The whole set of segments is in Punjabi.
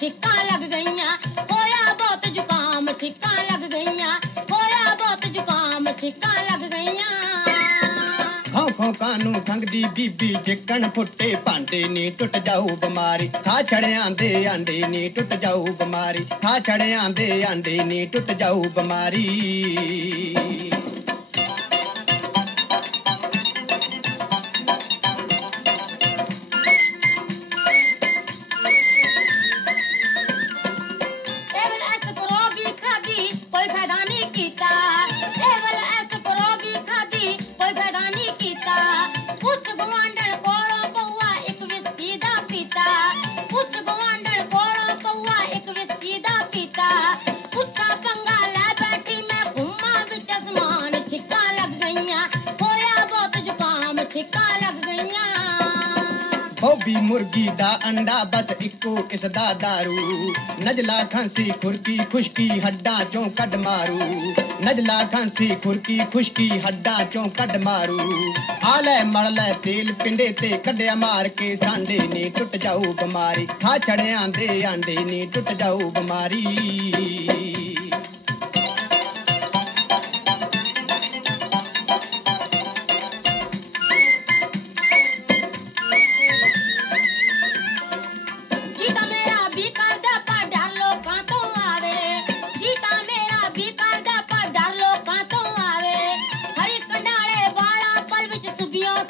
ਛਿੱਕਾਂ ਲੱਗ ਗਈਆਂ। ਹੋਇਆ ਬਹੁਤ ਜ਼ੁਕਾਮ ਛਿੱਕਾਂ ਲੱਗ ਗਈਆਂ। ਹੋਇਆ ਬਹੁਤ ਜ਼ੁਕਾਮ ਛਿੱਕਾਂ ਲੱਗ ਗਈਆਂ। ਖੌ ਖੌ ਕਾਨੂੰ ਖੰਗਦੀ ਬੀਬੀ ਜਿੱਕਣ ਫੁੱਟੇ, ਭਾਂਡੇ ਨੀ ਟੁੱਟ ਜਾਊ ਬਿਮਾਰੀ। ਖਾ ਛੜਿਆਂ ਦੇ ਆਂਡੇ ਨੀ ਟੁੱਟ ਜਾਊ ਬਿਮਾਰੀ। ਖਾ ਛੜਿਆਂ ਦੇ ਆਂਡੇ ਨੀ ਟੁੱਟ ਜਾਊ ਬਿਮਾਰੀ। ਛਿੱਕਾਂ ਲੱਗ ਗਈਆਂ। ਹੋਬੀ ਮੁਰਗੀ ਦਾ ਅੰਡਾ ਬਸ ਇੱਕੋ, ਇਸ ਦਾ ਦਾਰੂ। ਨਜਲਾ ਖਾਂਸੀ, ਖੁਰਕੀ, ਖੁਸ਼ਕੀ, ਹੱਡਾਂ ਚੋਂ ਕੱਢ ਮਾਰੂ। ਨਜਲਾ ਖਾਂਸੀ, ਖੁਰਕੀ, ਖੁਸ਼ਕੀ, ਹੱਡਾਂ ਚੋਂ ਕੱਢ ਮਾਰੂ। ਆ ਲੈ, ਮਲ ਲੈ, ਤੇਲ ਪਿੰਡੇ ਤੇ ਕੱਢਿਆ ਮਾਰ ਕੇ ਸਾਂਡੇ ਨੇ ਟੁੱਟ ਜਾਊ ਬਿਮਾਰੀ। ਖਾ ਛੜਿਆਂ ਦੇ ਆਂਡੇ ਨੇ ਟੁੱਟ ਜਾਊ ਬਿਮਾਰੀ।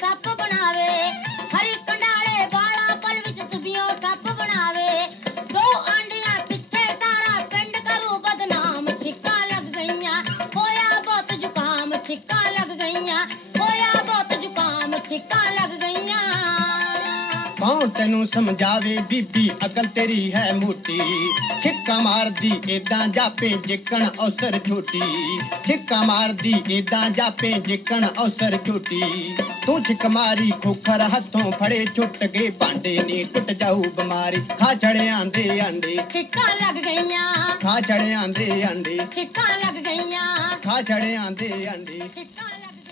ਕੱਪ ਬਣਾਵੇ, ਹਰੀ ਕੰਡਾਲੇ ਵਾਲਾ ਪਲ ਵਿੱਚ ਸੁਬਿਓ ਸੱਪ ਬਣਾਵੇ। ਦੋ ਆਂਡੀਆਂ ਪਿੱਛੇ ਤਾਰਾ, ਪਿੰਡ ਕਰੂ ਬਦਨਾਮ ਛਿੱਕਾਂ ਲੱਗ ਗਈਆਂ। ਹੋਇਆ ਬਹੁਤ ਜ਼ੁਕਾਮ ਛਿੱਕਾਂ ਲੱਗ ਗਈਆਂ। ਹੋਇਆ ਬਹੁਤ ਜ਼ੁਕਾਮ ਛਿੱਕਾਂ ਕੌਣ ਤੈਨੂੰ ਸਮਝਾਵੇ ਬੀਬੀ ਅਕਲ ਤੇਰੀ ਹੈ ਮੋਟੀ। ਛਿੱਕਾ ਮਾਰਦੀ ਏਦਾਂ ਜਾਪੇ ਜਿੱਕਣ ਔਸਰ ਛੋਟੀ ਛਿੱਕਾ ਮਾਰਦੀ ਏਦਾਂ ਜਾਪੇ ਜਿੱਕਣ ਔਸਰ ਛੋਟੀ ਤੂੰ ਛਿੱਕ ਮਾਰੀ ਖੋਖਰ ਹੱਥੋਂ ਫੜੇ ਛੁੱਟ ਗਏ ਭਾਂਡੇ ਨੀ ਟੁੱਟ ਜਾਊ ਬਿਮਾਰੀ। ਖਾ ਛੜਿਆਂ ਦੇ ਆਂਡੇ ਛਿੱਕਾਂ ਲੱਗ ਗਈਆਂ। ਖਾ ਛੜਿਆਂ ਦੇ ਆਂਡੇ ਛਿੱਕਾਂ ਲੱਗ ਗਈਆਂ। ਖਾ ਛੜਿਆਂ ਦੇ ਆਂਡੇ ਛਿੱਕਾਂ ਲੱਗ